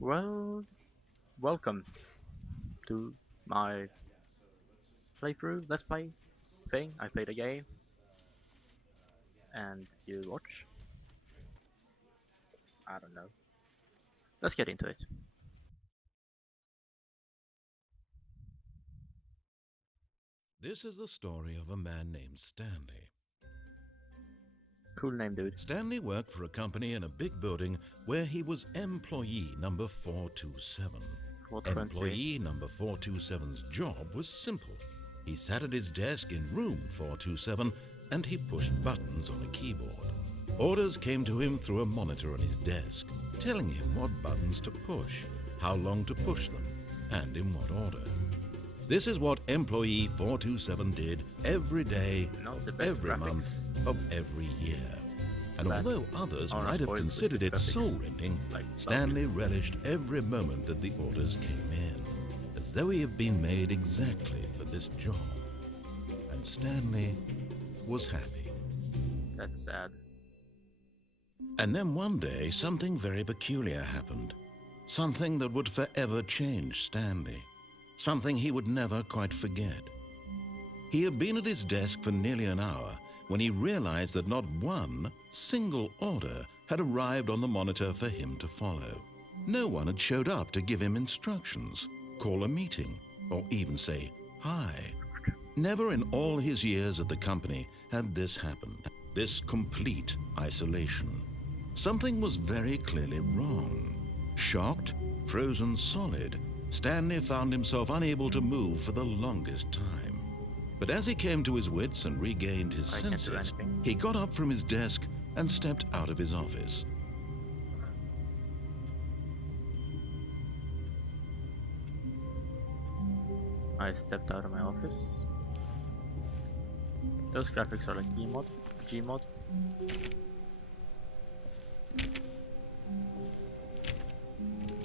Well, welcome to my playthrough, let's play thing. I played a game and you watch. I don't know. Let's get into it. This is the story of a man named Stanley. Cool name, dude. Stanley worked for a company in a big building where he was employee number 427. 420. Employee number 427's job was simple. He sat at his desk in room 427 and he pushed buttons on a keyboard. Orders came to him through a monitor on his desk, telling him what buttons to push, how long to push them, and in what order. This is what employee 427 did every day, Not the best every graphics. month of every year. And Bad. although others Or might have spoiled with considered it graphics. soul-rending, Like Stanley relished every moment that the orders came in, as though he had been made exactly for this job. And Stanley was happy. That's sad. And then one day, something very peculiar happened. Something that would forever change Stanley. Something he would never quite forget. He had been at his desk for nearly an hour when he realized that not one single order had arrived on the monitor for him to follow. No one had showed up to give him instructions, call a meeting, or even say hi. Never in all his years at the company had this happened, this complete isolation. Something was very clearly wrong. Shocked, frozen solid, Stanley found himself unable to move for the longest time. But as he came to his wits and regained his I can't do senses, anything. he got up from his desk and stepped out of his office. I stepped out of my office. Those graphics are like Gmod. Gmod.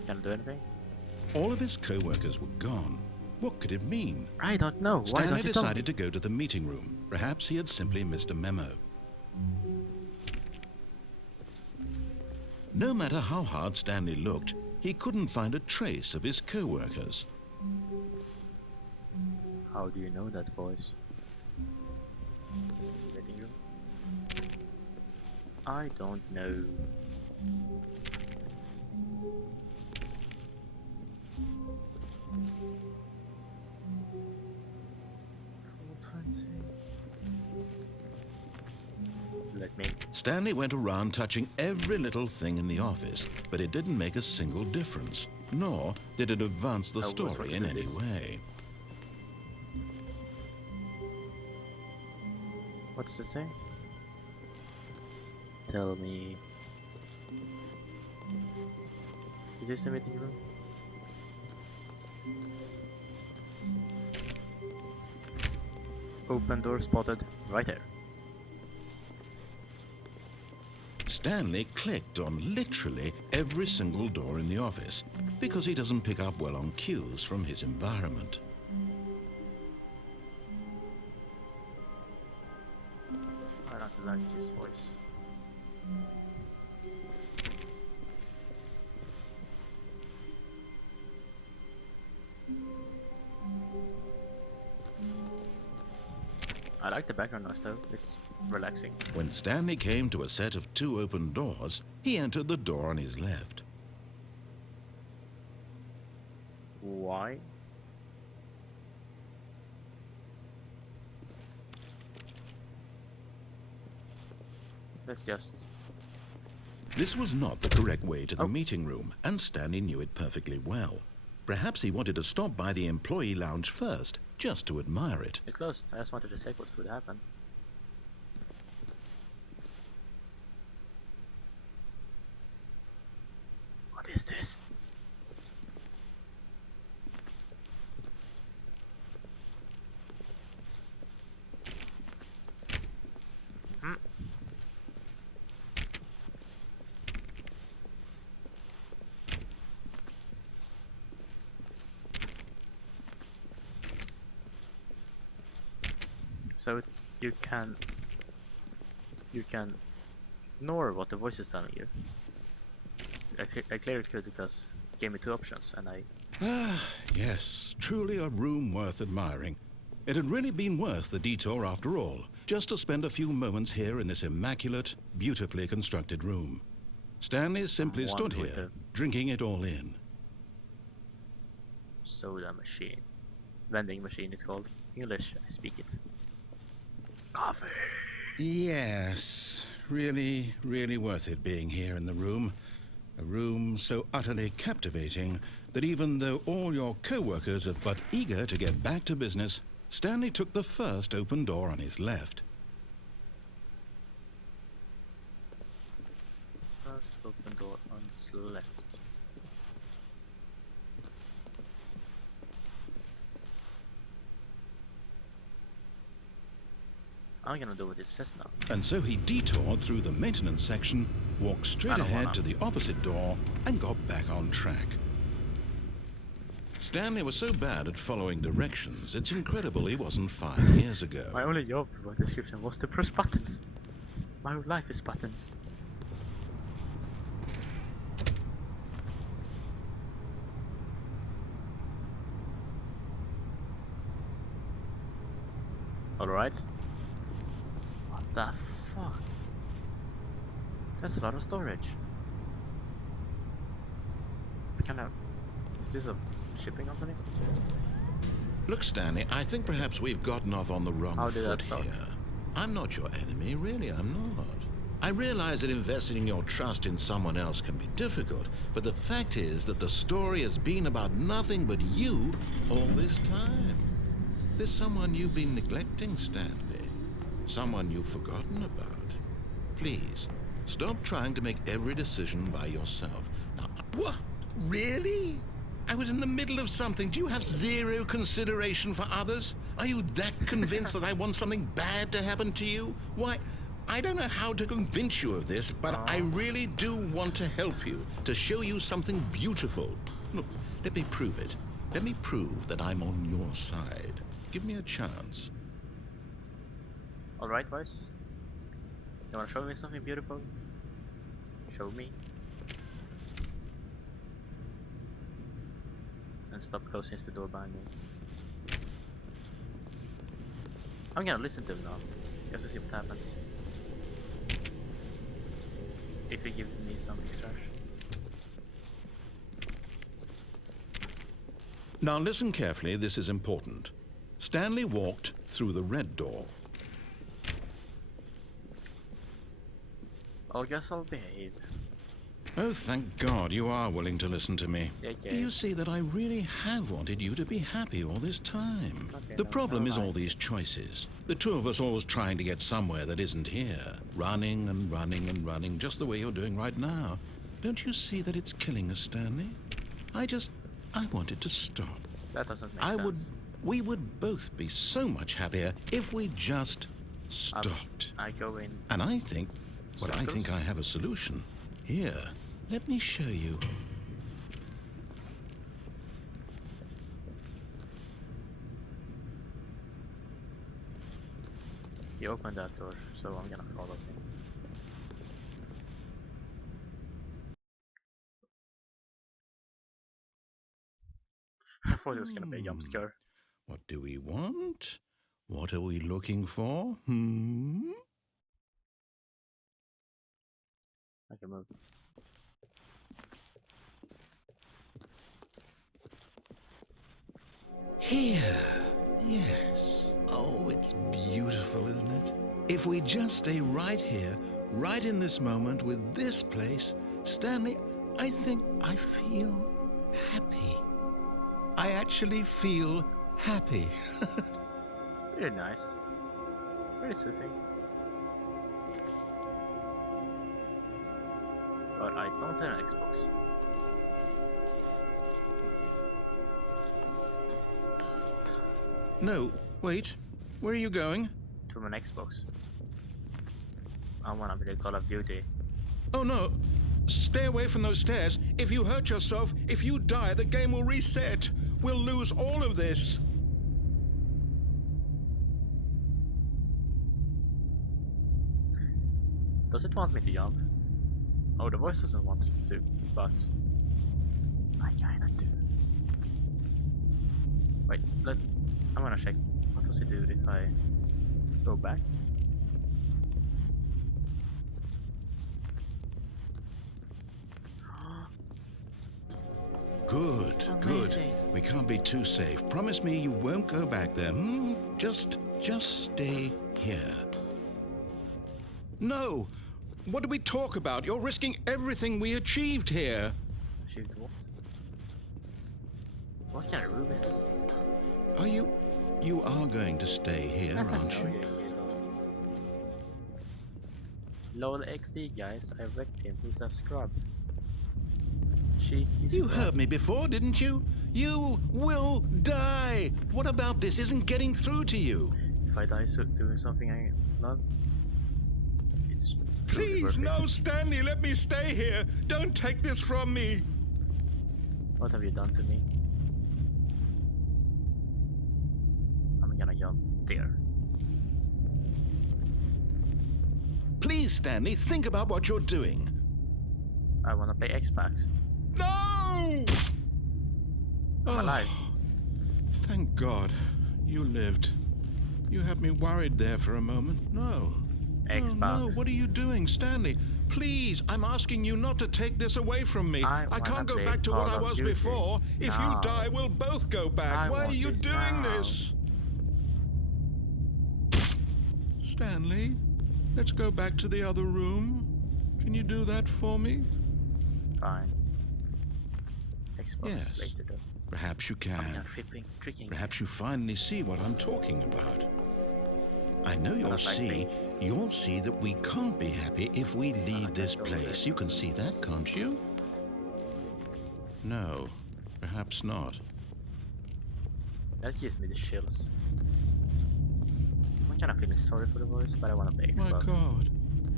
Can I do anything? All of his co-workers were gone. What could it mean? I don't know. Why Stanley don't you tell me? decided to go to the meeting room. Perhaps he had simply missed a memo. No matter how hard Stanley looked, he couldn't find a trace of his co-workers. How do you know that, boys? Is it letting you? I don't know. Let me. Stanley went around touching every little thing in the office, but it didn't make a single difference, nor did it advance the I was story working in with any this. way. What does it say? Tell me. Is this the meeting room? Open door spotted right there. Stanley clicked on literally every single door in the office because he doesn't pick up well on cues from his environment. I don't like this voice. I like the background noise though, it's relaxing. When Stanley came to a set of 2 open doors, he entered the door on his left. Why? Let's just... This was not the correct way to the Oh. meeting room, and Stanley knew it perfectly well. Perhaps he wanted to stop by the employee lounge first, just to admire it. It closed, I just wanted to say what would happen. What is this? Hmm. So you can ignore what the voice is telling you. I clearly could because gave me 2 options, and I... Ah, yes, truly a room worth admiring. It had really been worth the detour after all, just to spend a few moments here in this immaculate, beautifully constructed room. Stanley simply stood here, drinking it all in. Soda machine. Vending machine it's called. English, I speak it. Coffee! Yes, really, really worth it being here in the room. A room so utterly captivating that even though all your co-workers are but eager to get back to business, Stanley took the first open door on his left. First open door on his left. I'm gonna do what it says now. And so he detoured through the maintenance section, walked straight ahead to the opposite door, and got back on track. Stanley was so bad at following directions, it's incredible he wasn't 5 years ago. My only job for description was to press buttons. My whole life is buttons. Alright. What the fuck? That's a lot of storage. Is this a shipping company? Look, Stanley, I think perhaps we've gotten off on the wrong foot here. I'm not your enemy, really, I'm not. I realize that investing your trust in someone else can be difficult, but the fact is that the story has been about nothing but you all this time. There's someone you've been neglecting, Stanley. Someone you've forgotten about. Please, stop trying to make every decision by yourself. Now, what? Really? I was in the middle of something. Do you have zero consideration for others? Are you that convinced that I want something bad to happen to you? Why, I don't know how to convince you of this, but I really do want to help you, to show you something beautiful. Look, let me prove it. Let me prove that I'm on your side. Give me a chance. Alright, boys. You wanna show me something beautiful? Show me. And stop closing the door behind me. I'm gonna listen to him now, just to see what happens. If he gives me some extra. Now listen carefully, this is important. Stanley walked through the red door. I guess I'll behave. Oh, thank God you are willing to listen to me. Okay. Do you see that I really have wanted you to be happy all this time? Okay, the problem is all these choices. The two of us always trying to get somewhere that isn't here. Running and running and running, just the way you're doing right now. Don't you see that it's killing us, Stanley? I wanted to stop. That doesn't make sense. We would both be so much happier if we just stopped. I go in. And I think, I think I have a solution. Here, let me show you. He opened that door, so I'm gonna follow him. I thought it was gonna be a jump scare. What do we want? What are we looking for? I can move. Here. Yes. Oh, it's beautiful, isn't it? If we just stay right here, right in this moment with this place, Stanley, I think I feel happy. I actually feel happy. Very nice. Very soothing. But I don't have an Xbox. No, wait. Where are you going? To an Xbox. I wanna play Call of Duty. Oh no! Stay away from those stairs. If you hurt yourself, if you die, the game will reset. We'll lose all of this. Does it want me to jump? Oh, the voice doesn't want to, but I kinda do. Wait, I wanna check. What does it do if I go back? Good, good. Amazing. We can't be too safe. Promise me you won't go back there. Hmm? Just stay here. No! What did we talk about? You're risking everything we achieved here. Shoot, what? What kind of room is this? Are you... You are going to stay here, aren't you? Lol XD, guys. I wrecked him. He's a scrub. Cheeky You scrub. heard me before, didn't you? You will die! What about this isn't getting through to you? If I die doing something I love, it's Please, worth it. no, Stanley, let me stay here. Don't take this from me. What have you done to me? I'm gonna jump there. Please, Stanley, think about what you're doing. I wanna play Xbox. No! I'm alive. Thank God. You lived. You had me worried there for a moment. No. Xbox. No, what are you doing, Stanley? Please, I'm asking you not to take this away from me. I I can't wanna go play back to what Call I of was Duty. before. If you No. die, we'll both go back. I Why are want you this doing now. this? Stanley, let's go back to the other room. Can you do that for me? Fine. Xbox Yes. later though. Perhaps you I'm can. not tricking. Perhaps you finally see what I'm talking about. I know you'll Not like see. me. You'll see that we can't be happy if we leave like this that over place. there. You can see that, can't you? No, perhaps not. That gives me the chills. I'm kinda feeling sorry for the voice, but I wanna play My Xbox. God,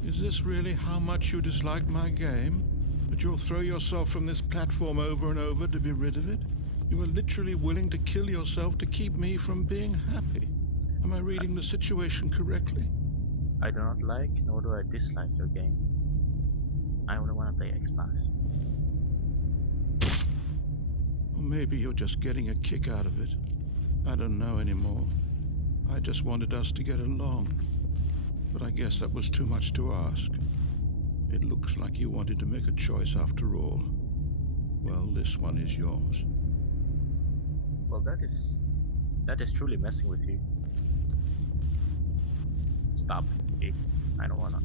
is this really how much you dislike my game? That you'll throw yourself from this platform over and over to be rid of it? You were literally willing to kill yourself to keep me from being happy. Am I reading the situation correctly? I do not like nor do I dislike your game. I only wanna play Xbox. Or maybe you're just getting a kick out of it. I don't know anymore. I just wanted us to get along. But I guess that was too much to ask. It looks like you wanted to make a choice after all. Well, this one is yours. Well, that is truly messing with you. Stop it. I don't wanna.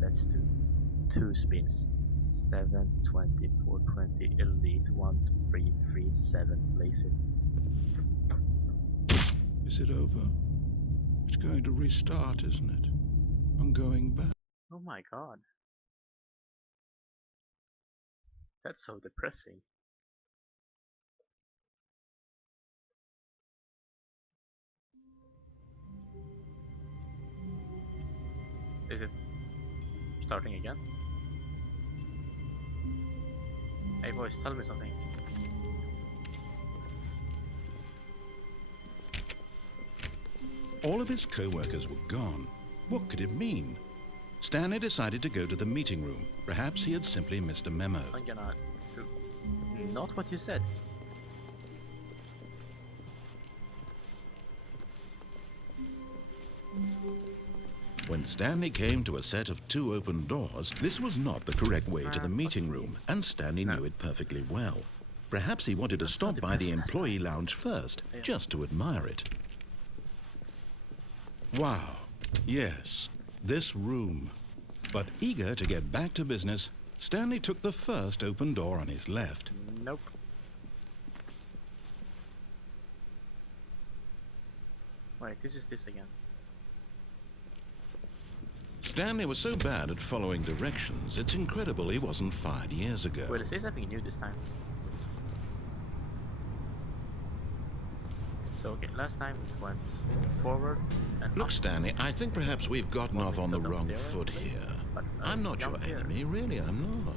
Let's do 2 spins. 7, 20, 4, 20, elite, 1, 3, 3, 7, place it. Is it over? It's going to restart, isn't it? I'm going back. Oh my god. That's so depressing. Is it starting again? Hey boys, tell me something. All of his co-workers were gone. What could it mean? Stanley decided to go to the meeting room. Perhaps he had simply missed a memo. I'm gonna do not what you said. When Stanley came to a set of 2 open doors, this was not the correct way to the meeting room, and Stanley knew it perfectly well. Perhaps he wanted to stop by the employee lounge first, just to admire it. Wow, yes, this room. But eager to get back to business, Stanley took the first open door on his left. Nope. Wait, this is this again. Stanley was so bad at following directions, it's incredible he wasn't fired years ago. Wait, is there something new this time? So okay, last time it went forward and Look, up. Stanley, I think perhaps we've gotten off on the wrong foot here. I'm not your enemy, really, I'm not.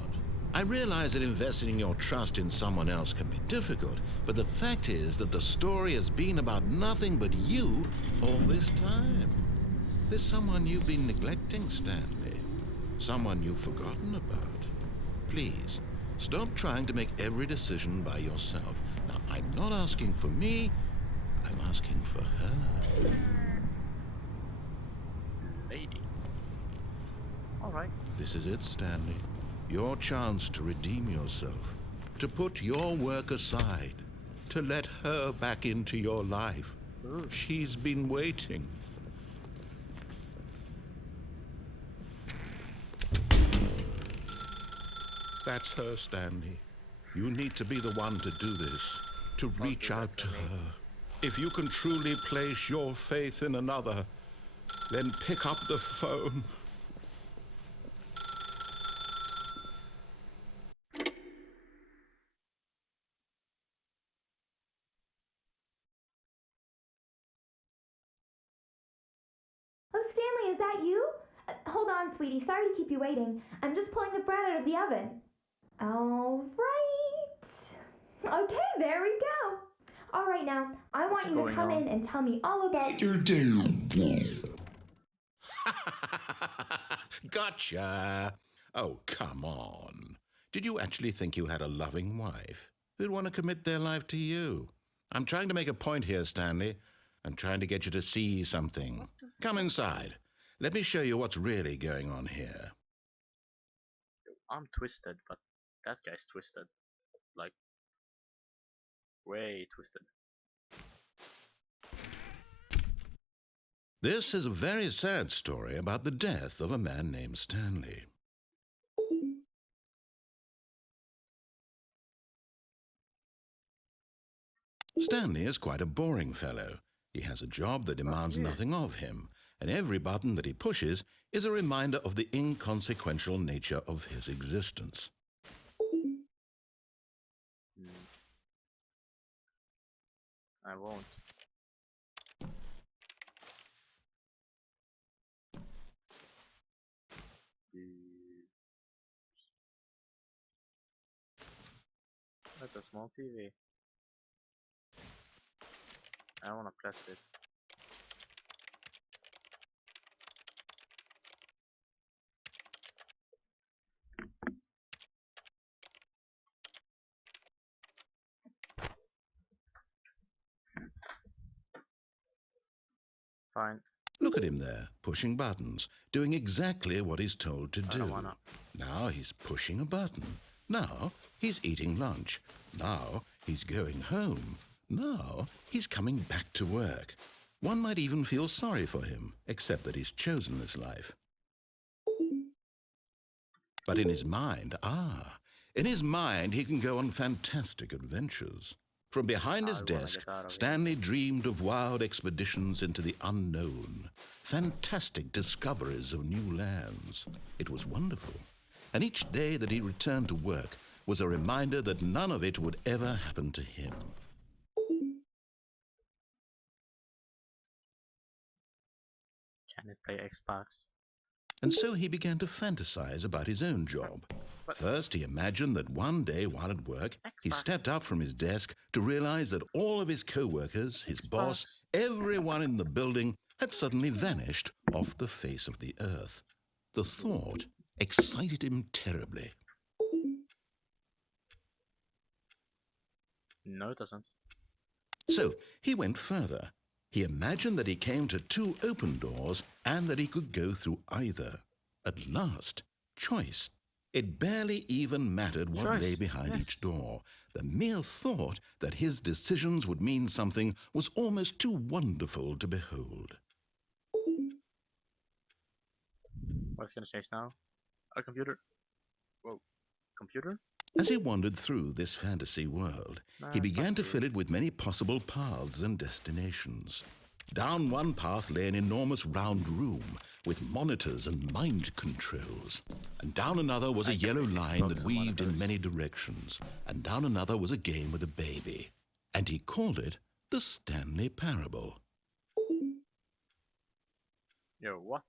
I realize that investing your trust in someone else can be difficult, but the fact is that the story has been about nothing but you all this time. There's someone you've been neglecting, Stanley. Someone you've forgotten about. Please, stop trying to make every decision by yourself. Now, I'm not asking for me, I'm asking for her. Lady. Alright. This is it, Stanley. Your chance to redeem yourself. To put your work aside. To let her back into your life. Ooh. She's been waiting. That's her, Stanley. You need to be the one to do this, to reach out to her. If you can truly place your faith in another, then pick up the phone. Oh, Stanley, is that you? Hold on, sweetie. Sorry to keep you waiting. I'm just pulling the bread out of the oven. All right. Okay, there we go. All right, now, I want you to come in and tell me all about your day. Gotcha. Oh, come on. Did you actually think you had a loving wife who'd want to commit their life to you? I'm trying to make a point here, Stanley. I'm trying to get you to see something. Come inside. Let me show you what's really going on here. I'm twisted, but that guy's twisted. Like, way twisted. This is a very sad story about the death of a man named Stanley. Stanley is quite a boring fellow. He has a job that demands nothing of him, and every button that he pushes is a reminder of the inconsequential nature of his existence. I won't. That's a small TV. I wanna press it. Fine. Look at him there, pushing buttons, doing exactly what he's told to do. wanna. Now he's pushing a button. Now he's eating lunch. Now he's going home. Now he's coming back to work. One might even feel sorry for him, except that he's chosen this life. But in his mind, he can go on fantastic adventures. From behind his desk, Stanley dreamed of wild expeditions into the unknown, fantastic discoveries of new lands. It was wonderful. And each day that he returned to work was a reminder that none of it would ever happen to him. Can it play Xbox? And so he began to fantasize about his own job. First, he imagined that one day while at work, he stepped up from his desk to realize that all of his co-workers, his boss, everyone in the building had suddenly vanished off the face of the earth. The thought excited him terribly. No, it doesn't. So he went further. He imagined that he came to two open doors and that he could go through either. At last, choice. It barely even mattered what lay behind each door. The mere thought that his decisions would mean something was almost too wonderful to behold. What's gonna change now? A computer. Whoa. Computer? As he wandered through this fantasy world, he began to fill it with many possible paths and destinations. Down one path lay an enormous round room with monitors and mind controls. And down another was a yellow line that weaved in many directions. And down another was a game with a baby. And he called it the Stanley Parable. Yo, what?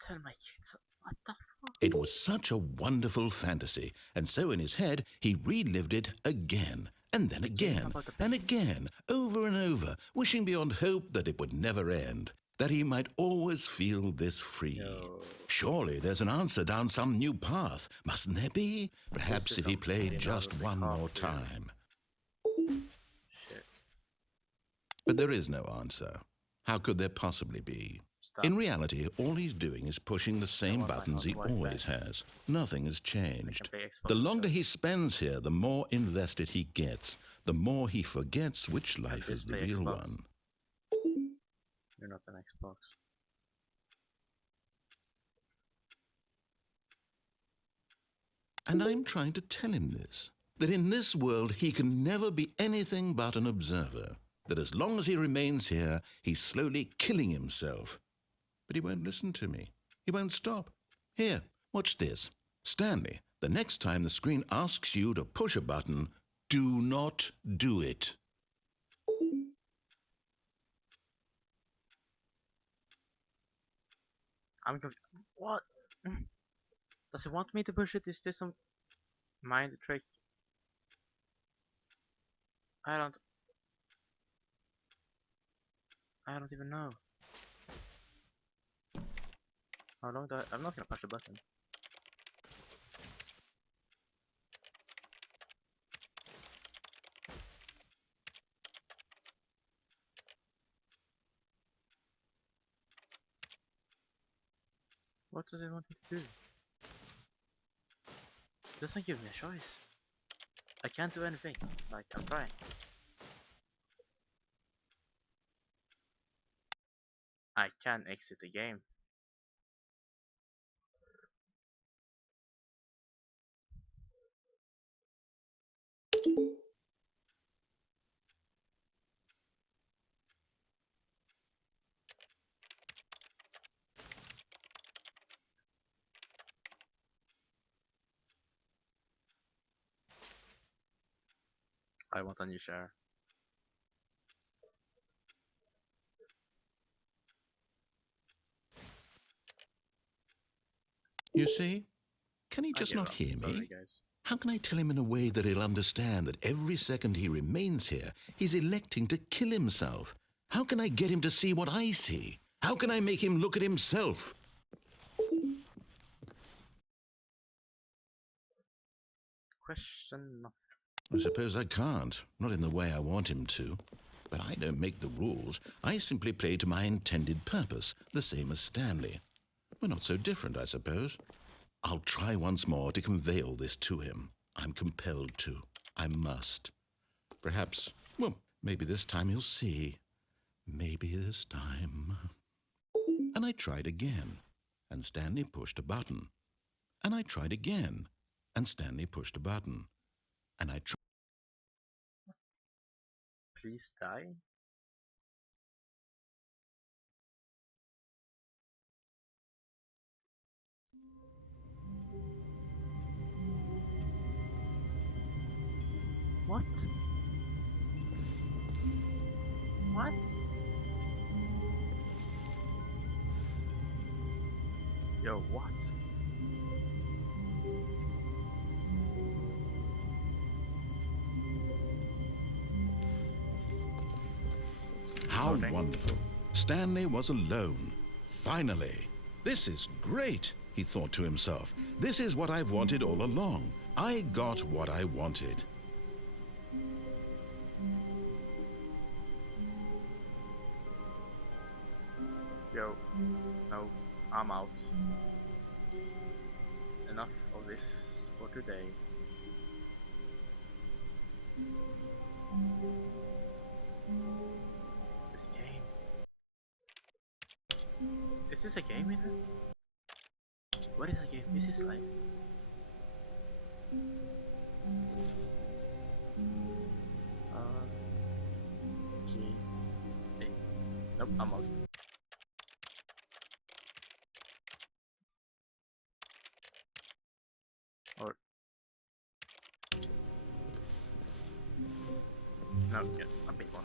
Tell my kids, what the fuck? It was such a wonderful fantasy, and so in his head he relived it again And then again, and again, over and over, wishing beyond hope that it would never end, that he might always feel this free. Yo. Surely there's an answer down some new path, mustn't there be? Perhaps if he played just one more time. Shit. But there is no answer. How could there possibly be? Stop. In reality, all he's doing is pushing the same buttons he always has. Nothing has changed. The longer he spends here, the more invested he gets, the more he forgets which life is the real one. You're not an Xbox. And I'm trying to tell him this, that in this world he can never be anything but an observer, that as long as he remains here, he's slowly killing himself. But he won't listen to me. He won't stop. Here, watch this. Stanley, the next time the screen asks you to push a button, do not do it. I'm confused. What? Does he want me to push it? Is this some mind trick? I don't even know. How long do I'm not gonna push the button. What does it want me to do? It doesn't give me a choice. I can't do anything. Like, I'm trying. I can exit the game. I want a new share. You see? Can he just not hear me? Sorry, guys. How can I tell him in a way that he'll understand that every second he remains here, he's electing to kill himself? How can I get him to see what I see? How can I make him look at himself? Question. I suppose I can't, not in the way I want him to. But I don't make the rules. I simply play to my intended purpose, the same as Stanley. We're not so different, I suppose. I'll try once more to convey all this to him. I'm compelled to. I must. Perhaps, well, maybe this time he'll see. Maybe this time. And I tried again, and Stanley pushed a button. And I tried again, and Stanley pushed a button. And I tried. Please die. What? What? Yo, what? How wonderful. Stanley was alone. Finally. This is great, he thought to himself. This is what I've wanted all along. I got what I wanted. Yo, no, I'm out. Enough of this for today. This game. Is this a game in it? What is a game? Is this life? G. A. Nope, I'm out. Or no, yeah, a big one.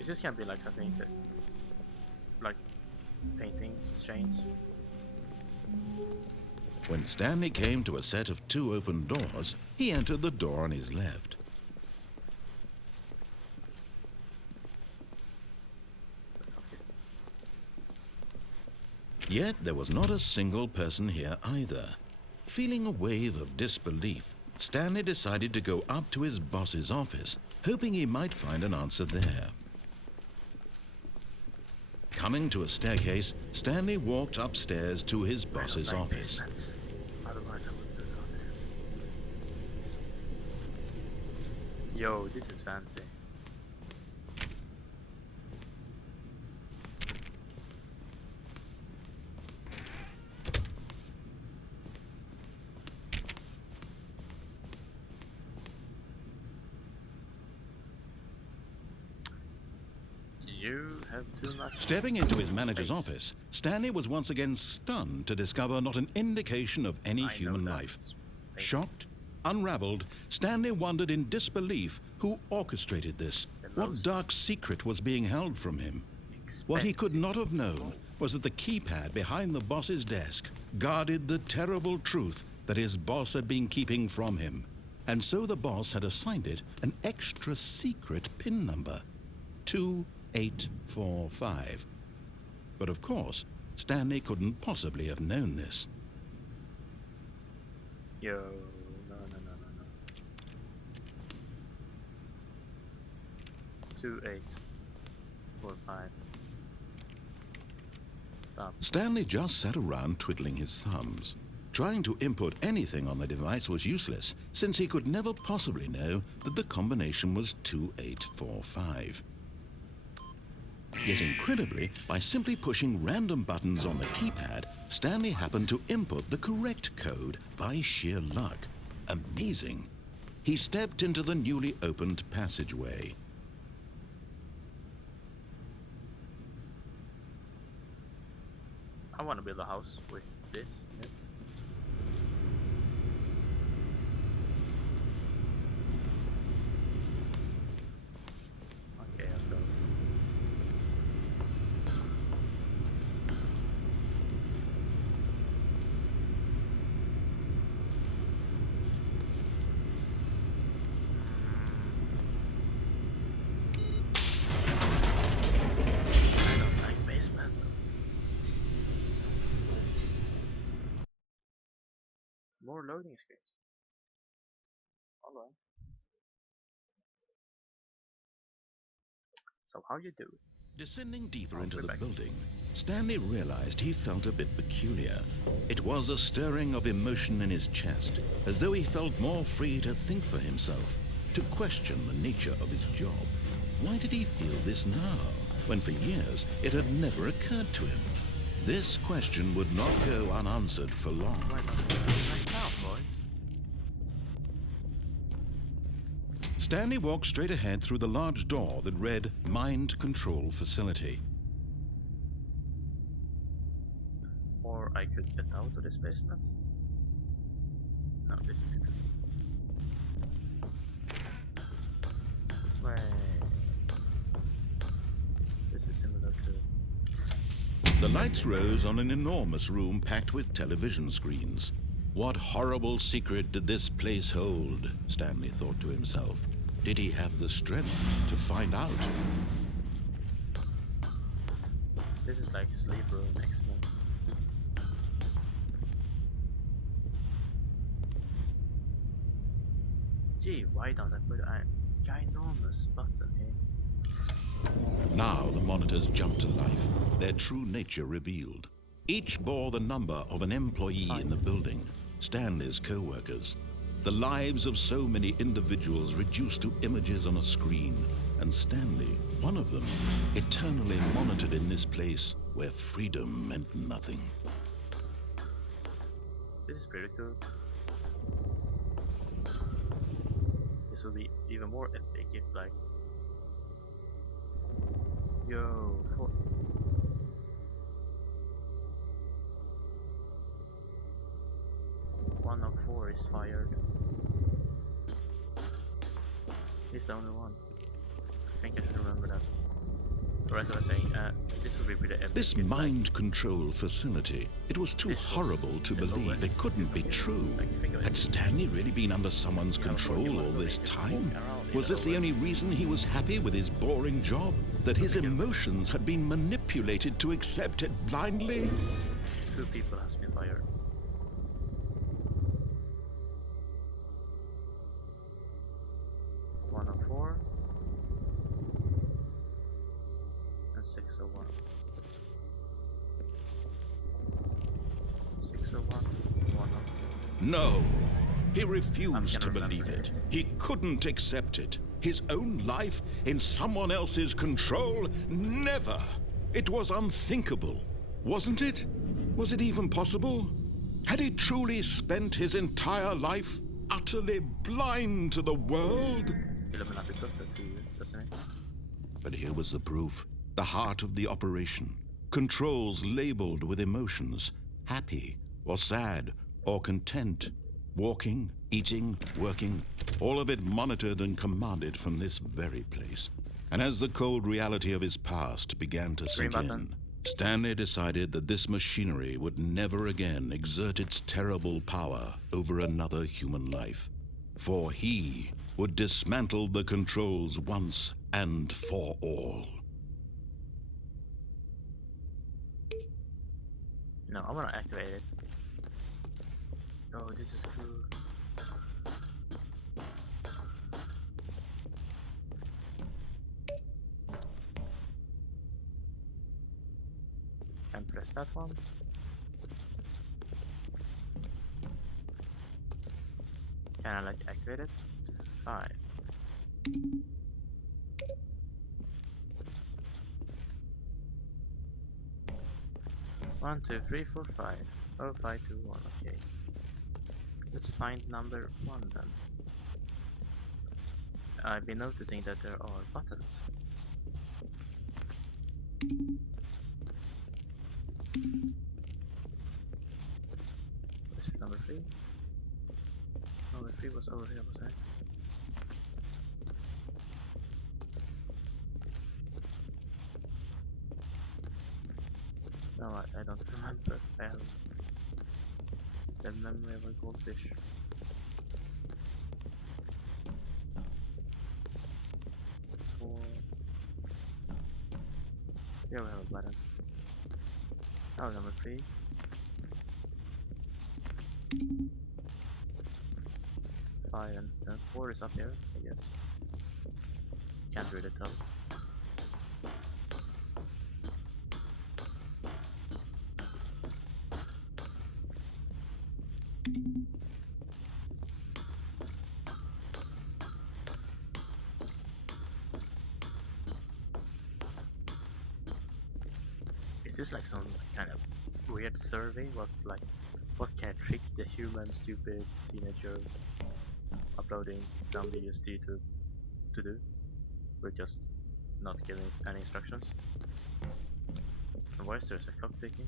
It just can't be like something that, like paintings change. When Stanley came to a set of 2 open doors, he entered the door on his left. What the fuck is this? Yet there was not a single person here either. Feeling a wave of disbelief, Stanley decided to go up to his boss's office, hoping he might find an answer there. Coming to a staircase, Stanley walked upstairs to his boss's I don't like office. basements. Otherwise I would do it on there. Yo, this is fancy. You have too much. Stepping into his manager's office, Stanley was once again stunned to discover not an indication of any human life. Shocked, unraveled, Stanley wondered in disbelief who orchestrated this. What dark secret was being held from him? What he could not have known was that the keypad behind the boss's desk guarded the terrible truth that his boss had been keeping from him. And so the boss had assigned it an extra secret PIN number, 2845. But of course, Stanley couldn't possibly have known this. Yo, no. 2845. Stop. Stanley just sat around twiddling his thumbs. Trying to input anything on the device was useless, since he could never possibly know that the combination was 2845. Yet incredibly, by simply pushing random buttons on the keypad, Stanley happened to input the correct code by sheer luck. Amazing. He stepped into the newly opened passageway. I want to build a house with this in it. Okay, I'll go. I don't like basements. More loading screens. Alright. So how you do it? Descending deeper I'll into be the back. building, Stanley realized he felt a bit peculiar. It was a stirring of emotion in his chest, as though he felt more free to think for himself, to question the nature of his job. Why did he feel this now, when for years it had never occurred to him? This question would not go unanswered for long. Why not right now, boys? Stanley walked straight ahead through the large door that read Mind Control Facility. Or I could get out of this basement. No, this is it. Wait. This is similar to... The lights rose on an enormous room packed with television screens. What horrible secret did this place hold? Stanley thought to himself. Did he have the strength to find out? This is like Sleep Room X-Men. Gee, why don't I put a ginormous button here? Now the monitors jumped to life, their true nature revealed. Each bore the number of an employee in the building, Stanley's co-workers. The lives of so many individuals reduced to images on a screen, and Stanley, one of them, eternally monitored in this place where freedom meant nothing. This is pretty cool. This will be even more epic if like... Yo, 104 is fired. He's the only one. think I should remember that. Or as I was saying, this would be pretty epic. This if, mind control facility, it was too horrible to believe. It couldn't be true. Had Stanley really been under someone's control all this time? Was this the only reason he was happy with his boring job? That his emotions had been manipulated to accept it blindly? 2 people has been fired. One on 4 and 601. 601. 101. No, he refused to believe it. He couldn't accept it. His own life in someone else's control? Never! It was unthinkable, wasn't it? Was it even possible? Had he truly spent his entire life utterly blind to the world? Illuminati does that to you, doesn't it? But here was the proof. The heart of the operation. Controls labeled with emotions. Happy, or sad, or content. Walking, eating, working. All of it monitored and commanded from this very place. And as the cold reality of his past began to sink in, Stanley decided that this machinery would never again exert its terrible power over another human life. For he would dismantle the controls once and for all. No, I want to activate it. Oh, this is cool. And press that one. Can I like activate it? 5. 1, 2, 3, 4, 5. Oh, 5, 2, 1. Okay. Let's find number 1 then. I've been noticing that there are buttons. Where's number 3? Number 3 was over here, wasn't it? No, I don't remember. The memory of a goldfish. Here we have a button. Oh, number 3. Five and 4 is up here, I guess. Can't really tell. Is this like some kind of weird survey? What can trick the human stupid teenager uploading dumb videos to YouTube to do? We're just not giving any instructions. And why is there a clock ticking?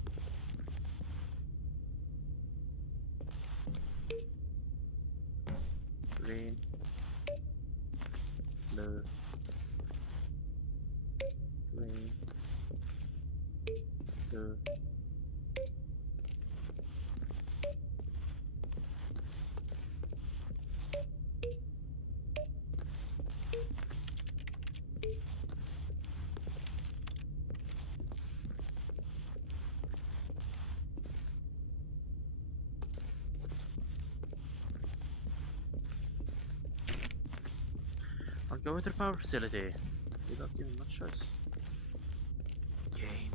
Green, blue, green, blue. I'm going to the power facility. You don't give me much choice. Game.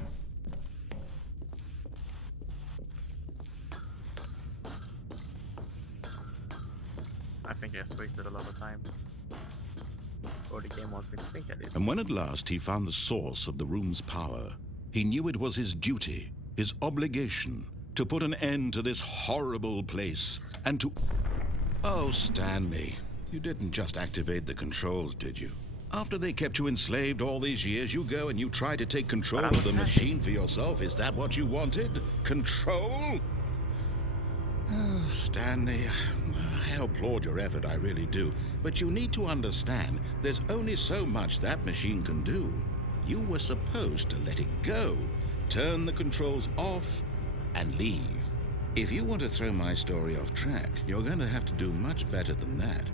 I think I just wasted a lot of time. Or the game wants me to think I did. And when at last he found the source of the room's power, he knew it was his duty, his obligation, to put an end to this horrible place and to... Oh, Stanley. You didn't just activate the controls, did you? After they kept you enslaved all these years, you go and you try to take control of the machine for yourself. Is that what you wanted? Control? Oh, Stanley, I applaud your effort, I really do. But you need to understand, there's only so much that machine can do. You were supposed to let it go, turn the controls off, and leave. If you want to throw my story off track, you're going to have to do much better than that.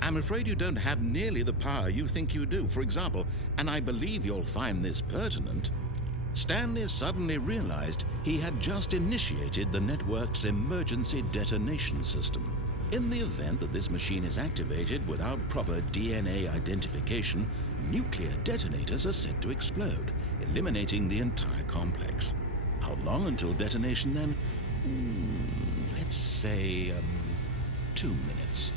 I'm afraid you don't have nearly the power you think you do. For example, and I believe you'll find this pertinent, Stanley suddenly realized he had just initiated the network's emergency detonation system. In the event that this machine is activated without proper DNA identification, nuclear detonators are said to explode, eliminating the entire complex. How long until detonation then? Let's say, 2 minutes.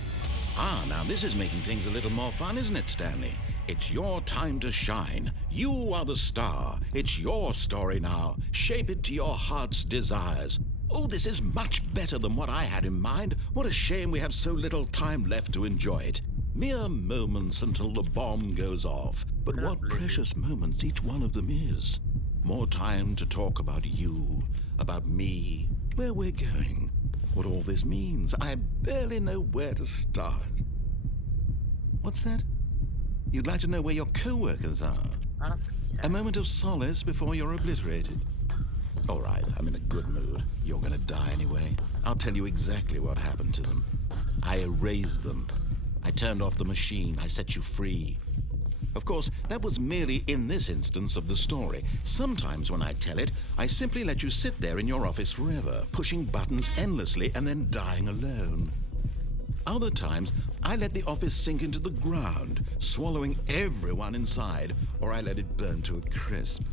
Now this is making things a little more fun, isn't it, Stanley? It's your time to shine. You are the star. It's your story now. Shape it to your heart's desires. Oh, this is much better than what I had in mind. What a shame we have so little time left to enjoy it. Mere moments until the bomb goes off. But what precious moments each one of them is. More time to talk about you, about me, where we're going, what all this means. I barely know where to start. What's that? You'd like to know where your co-workers are? A moment of solace before you're obliterated? All right, I'm in a good mood. You're gonna die anyway. I'll tell you exactly what happened to them. I erased them. I turned off the machine. I set you free. Of course, that was merely in this instance of the story. Sometimes when I tell it, I simply let you sit there in your office forever, pushing buttons endlessly and then dying alone. Other times, I let the office sink into the ground, swallowing everyone inside, or I let it burn to a crisp.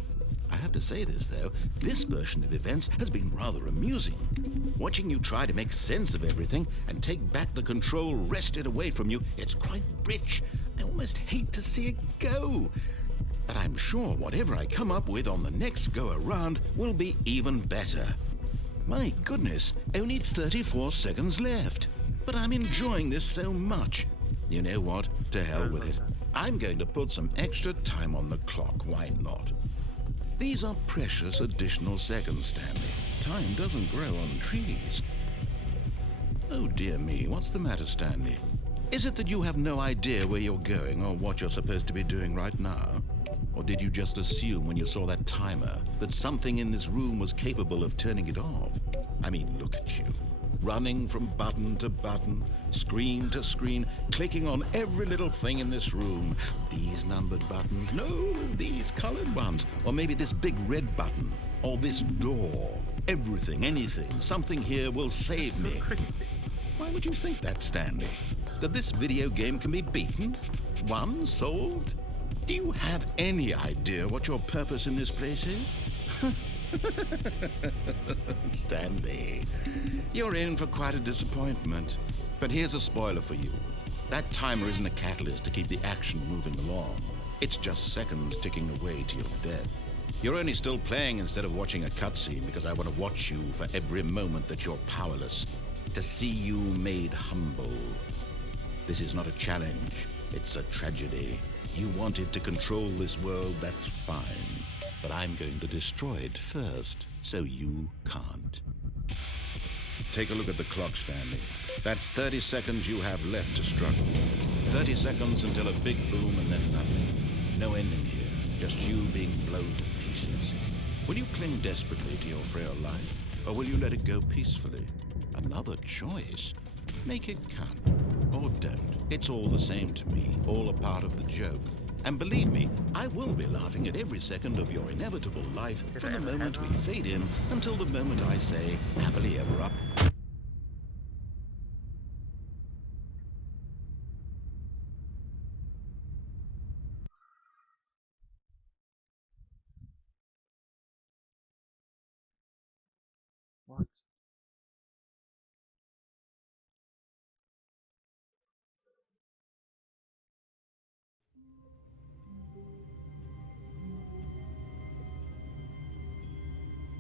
I have to say this, though, this version of events has been rather amusing. Watching you try to make sense of everything and take back the control wrested away from you, it's quite rich. I almost hate to see it go. But I'm sure whatever I come up with on the next go-around will be even better. My goodness, only 34 seconds left. But I'm enjoying this so much. You know what? To hell with it. I'm going to put some extra time on the clock. Why not? These are precious additional seconds, Stanley. Time doesn't grow on trees. Oh dear me, what's the matter, Stanley? Is it that you have no idea where you're going or what you're supposed to be doing right now? Or did you just assume when you saw that timer that something in this room was capable of turning it off? I mean, look at you. Running from button to button, screen to screen, clicking on every little thing in this room. These numbered buttons, no, these colored ones. Or maybe this big red button, or this door. Everything, anything, something here will save me. Why would you think that, Stanley? That this video game can be beaten? Won? Solved? Do you have any idea what your purpose in this place is? Stanley, you're in for quite a disappointment. But here's a spoiler for you. That timer isn't a catalyst to keep the action moving along. It's just seconds ticking away to your death. You're only still playing instead of watching a cutscene because I want to watch you for every moment that you're powerless, to see you made humble. This is not a challenge, it's a tragedy. You wanted to control this world, that's fine. But I'm going to destroy it first, so you can't. Take a look at the clock, Stanley. That's 30 seconds you have left to struggle. 30 seconds until a big boom and then nothing. No ending here, just you being blown to pieces. Will you cling desperately to your frail life, or will you let it go peacefully? Another choice. Make it count, or don't. It's all the same to me, all a part of the joke. And believe me, I will be laughing at every second of your inevitable life from the moment we fade in until the moment I say, happily ever after. What?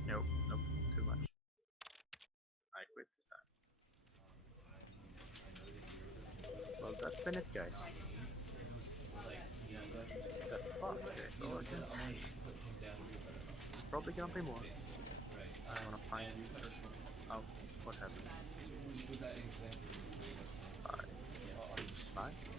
Nope, nope, too much. I quit this time. Well, that's been it, guys. The fuck, that's all I can say. Probably gonna play more. I wanna find you. Oh, what happened? with that example you gave us. Alright, Are you fine.